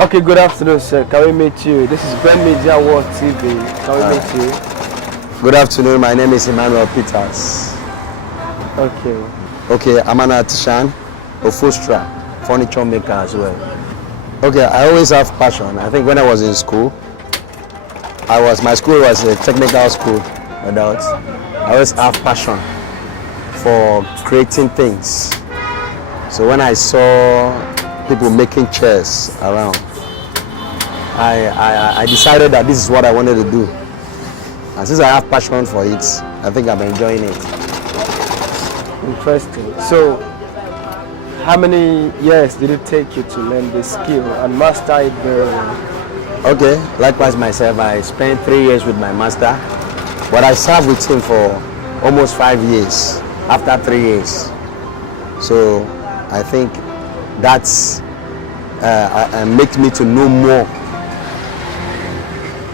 Okay, good afternoon, sir. Can we meet you? This is Beginners Nigerian Workshop TV. Can we meet you? Good afternoon. My name is Emmanuel Peters. Okay. Okay, I'm an artisan, a furniture maker as well. Okay, I always have passion. I think when I was in school, my school was a technical school, adults. I always have passion for creating things. So when I saw people making chairs around, I decided that this is what I wanted to do. And since I have passion for it, I think I'm enjoying it. Interesting. So, how many years did it take you to learn this skill and master it very well? Okay, likewise myself, I spent 3 years with my master, but I served with him for almost 5 years after 3 years. So I think that's makes me to know more,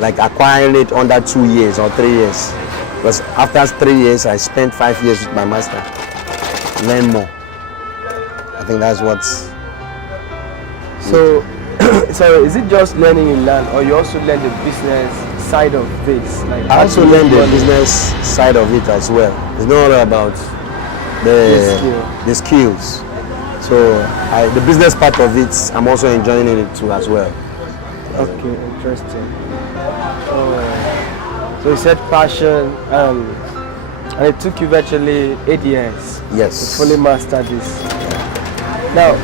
like acquiring it under 2 years or 3 years. Because after 3 years, I spent 5 years with my master. Learn more. I think that's what's. So, so is it just learning you learn, or you also learn the business side of this? Like I also learn the business side of it as well. It's not all about the skills. So the business part of it, I'm also enjoying it too as well. Okay, interesting. So you said passion, and it took you virtually 8 years Yes. to fully master this. Now,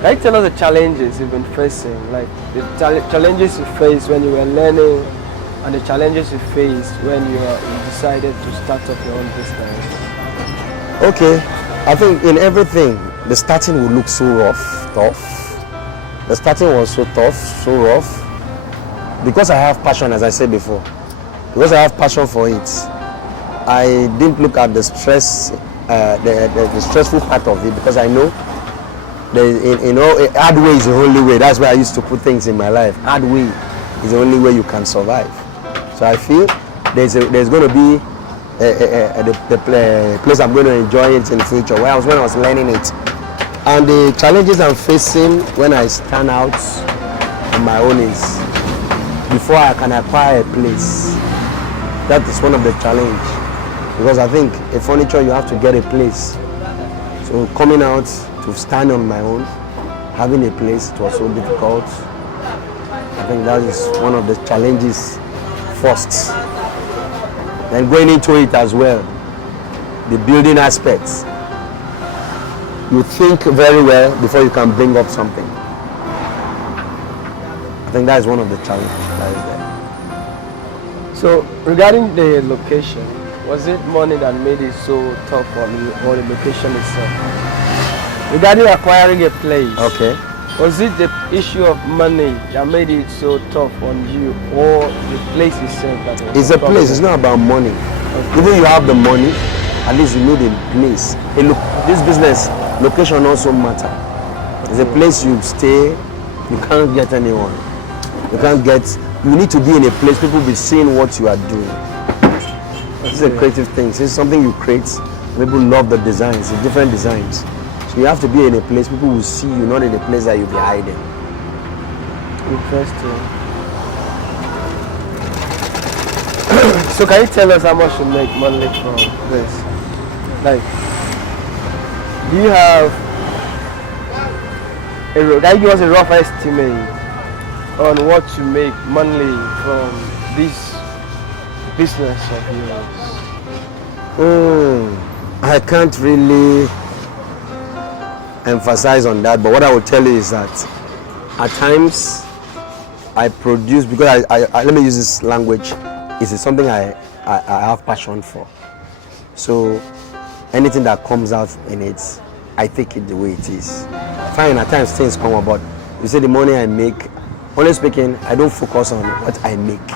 can you tell us the challenges you've been facing, like the challenges you faced when you were learning, and the challenges you faced when you decided to start up your own business? Okay, I think in everything, the starting will look so tough. The starting was so tough, so rough. Because I have passion, as I said before, because I have passion for it, I didn't look at the stress, the stressful part of it, because I know hard way is the only way. That's why I used to put things in my life. Hard way is the only way you can survive. So I feel there's going to be the place I'm going to enjoy it in the future. When I was learning it, and the challenges I'm facing when I stand out on my own is before I can acquire a place. That is one of the challenge, because I think a furniture you have to get a place. So coming out to stand on my own, having a place, it was so difficult. I think that is one of the challenges first. Then going into it as well, the building aspects. You think very well before you can bring up something. I think that is one of the challenges that is there. So regarding the location, was it money that made it so tough or the location itself? Regarding acquiring a place, Okay. was it the issue of money that made it so tough on you, or the place itself that was It's a place, it's not about money. Okay. Even you have the money, at least you need a place. Hey, look, this business, location also matter. It's a place you stay, you can't get anyone. You need to be in a place people will be seeing what you are doing. This is a creative thing. This is something you create. People love the designs, the different designs. So you have to be in a place people will see you, not in a place that you'll be hiding. Interesting. So can you tell us how much you make monthly from this? Like, do you have can you give us a rough estimate on what you make monthly from this business of yours? I can't really emphasize on that, but what I will tell you is that at times I produce, because I let me use this language, it's something I have passion for. So anything that comes out in it, I take it the way it is. Fine, at times things come about. You say the money I make, honestly speaking, I don't focus on what I make.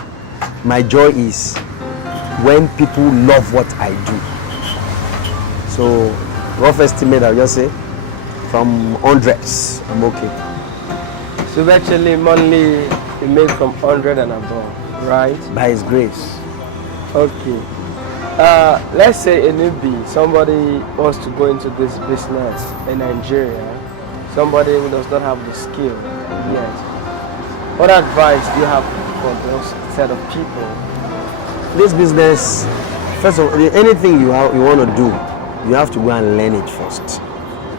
My joy is when people love what I do. So rough estimate, I'll just say from hundreds, I'm okay. So actually monthly you make from 100 and above, right? By His grace. Okay. Let's say a newbie, somebody wants to go into this business in Nigeria. somebody who does not have the skill yet, what advice do you have for those set of people? This business, first of all, anything you want to do, you have to go and learn it first.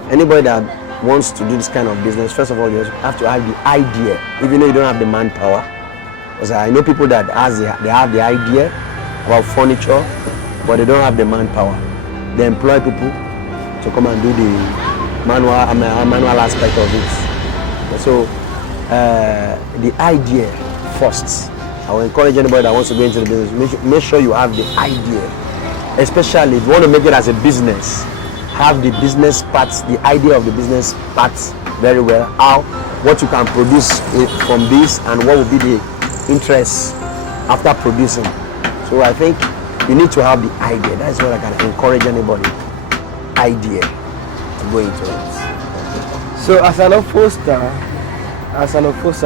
Anybody that wants to do this kind of business, first of all, you have to have the idea, even though you don't have the manpower. Because I know people that they have the idea about furniture, but they don't have the manpower. They employ people to come and do the manual aspect of it. So the idea first. I will encourage anybody that wants to go into the business, make sure you have the idea. Especially if you want to make it as a business, have the business parts, the idea of the business parts very well. What you can produce from this and what will be the interest after producing. So I think you need to have the idea. That's what I can encourage anybody. Idea to go into it. So as an upholster,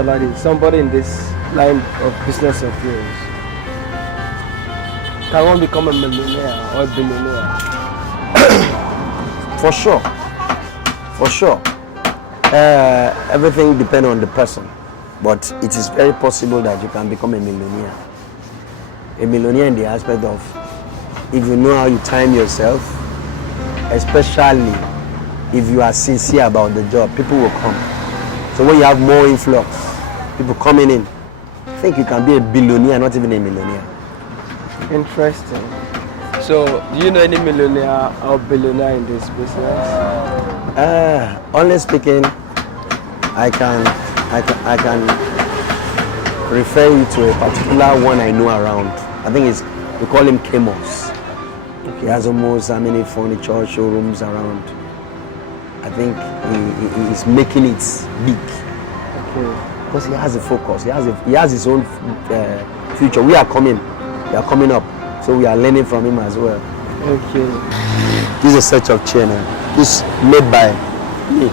like this, somebody in this line of business of yours, can one become a millionaire or a billionaire? For sure. For sure. Everything depends on the person. But it is very possible that you can become a millionaire. A millionaire in the aspect of if you know how you time yourself, especially if you are sincere about the job, people will come. So when you have more influx, people coming in, I think you can be a billionaire, not even a millionaire. Interesting. So do you know any millionaire or billionaire in this business? Honestly speaking, I can refer you to a particular one I know around. I think we call him Kemos. Okay. He has almost how many furniture showrooms around. I think he is making it big. Okay. Because he has a focus. He has his own future. We are coming up, so we are learning from him as well. Okay. This is a set of chair now. This is made by me.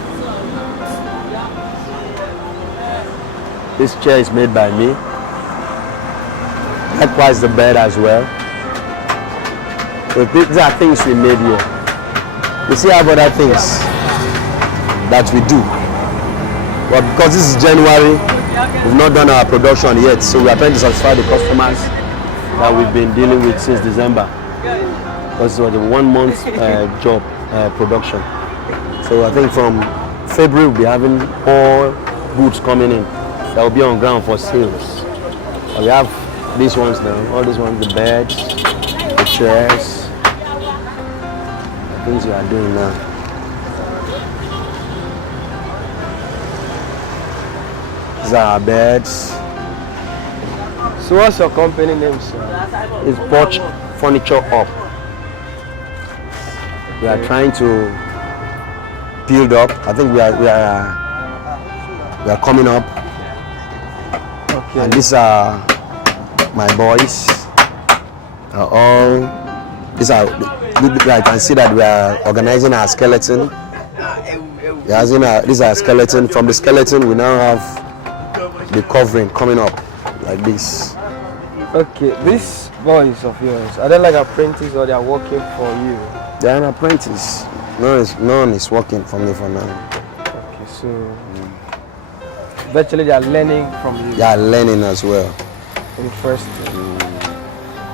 This chair is made by me. Likewise the bed as well. So these are things we made here. We still have other things that we do. But because this is January, we've not done our production yet. So we are trying to satisfy the customers that we've been dealing with since December. Because it was a 1 month job production. So I think from February we'll be having all goods coming in that will be on ground for sales. We have these ones now, all these ones, the beds, the chairs, the things we are doing now. These are our beds. So what's your company name, sir? It's Porch Furniture Up. We are trying to build up. I think we are coming up. Okay. And these are my boys. I can see that we are organizing our skeleton. This is our skeleton. From the skeleton, we now have the covering coming up like this. Okay, these boys of yours, are they like apprentices or they are working for you? They are an apprentice. None is working for me for now. Okay, so virtually they are learning from you. They are learning as well. Interesting.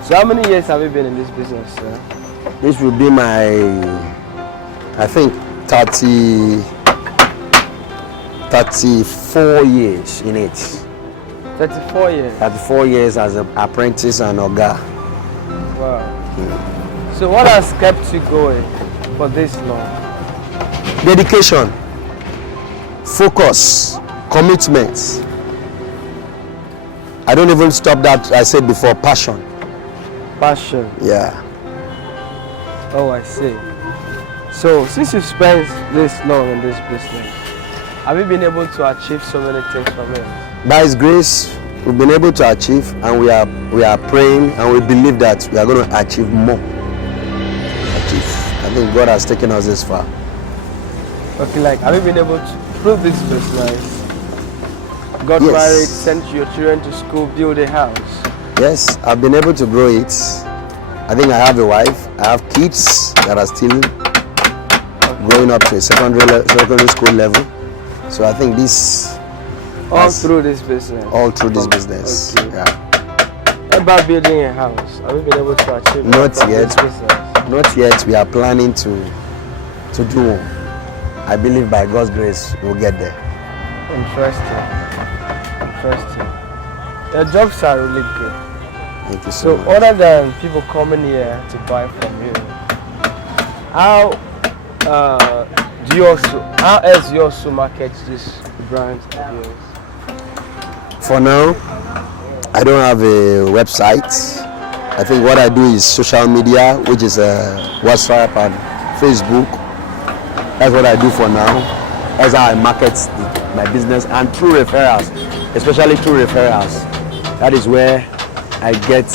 So how many years have you been in this business, sir? This will be my, I think, 34 years in it. 34 years? 34 years as an apprentice and Oga. Wow. So what has kept you going for this long? Dedication, focus, commitment. I don't even stop that. I said before, passion. Passion. Yeah. Oh, I see. So since you spent this long in this business, have you been able to achieve so many things from it? By His grace, we've been able to achieve, and we are praying, and we believe that we are going to achieve more. I think God has taken us this far. Okay, like have you been able to prove this business? Got married, sent your children to school, build a house. Yes, I've been able to grow it. I think I have a wife. I have kids that are still growing up to a secondary school level. So I think this All through this business. all through this business. Okay. Yeah. What about building a house? Have you been able to achieve Not that from yet. this business? Not yet. We are planning to do one. I believe by God's grace we'll get there. Interesting. Your jobs are really good. Thank you So so much. other than people coming here to buy from you, how else do you also market this brand of yours? For now, I don't have a website. I think what I do is social media, which is WhatsApp and Facebook. That's what I do for now. That's how I market my business, and through referrals, especially through referrals. That is where I get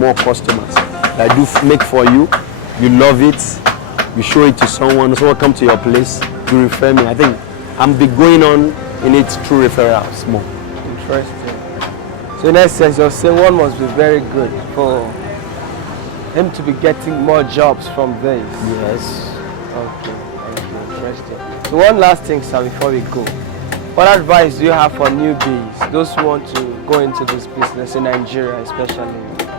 more customers. I do make for you. You love it. You show it to someone come to your place, you refer me. I think I'm going on in it through referrals more. Interesting. So in essence, you're saying one must be very good for him to be getting more jobs from this. Yes. Okay. Interesting. So one last thing, sir, before we go. What advice do you have for newbies, those who want to go into this business in Nigeria especially?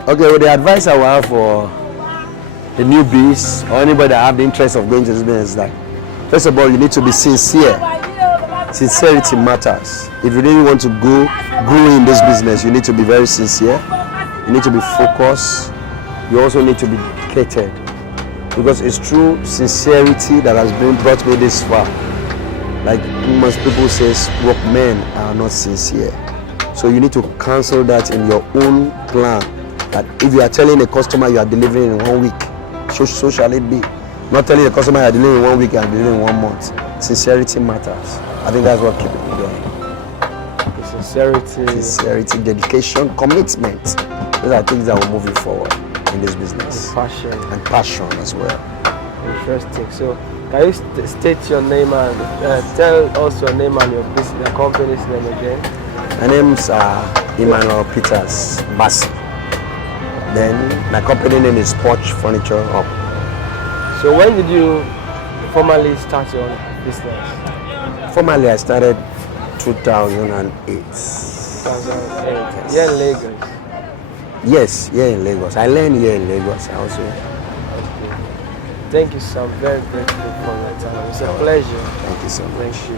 Okay, well, the advice I will have for the newbies or anybody that have the interest of going to this business is that, first of all, you need to be sincere. Sincerity matters. If you really want to grow in this business, you need to be very sincere. You need to be focused. You also need to be dedicated, because it's true sincerity that has brought me this far. Like most people say, workmen are not sincere. So you need to cancel that in your own plan. That if you are telling a customer you are delivering in 1 week, so shall it be. Not telling a customer you are delivering in 1 week and delivering in 1 month. Sincerity matters. I think that's what keeps me going. Sincerity, dedication, commitment. Those are things that will move you forward in this business. And passion as well. Interesting. So can you state your name and tell us your name and your business, your company's name again? My name's Emmanuel Peters Bassi. Then my company name is Porch Furniture Hub. So when did you formally start your business? Formally, I started 2008. 2008. Yes. Here in Lagos. Yes, here in Lagos. I learned here in Lagos also. Okay. Thank you, sir. I'm very grateful for your time. It's a pleasure. Thank you so much. Thank you.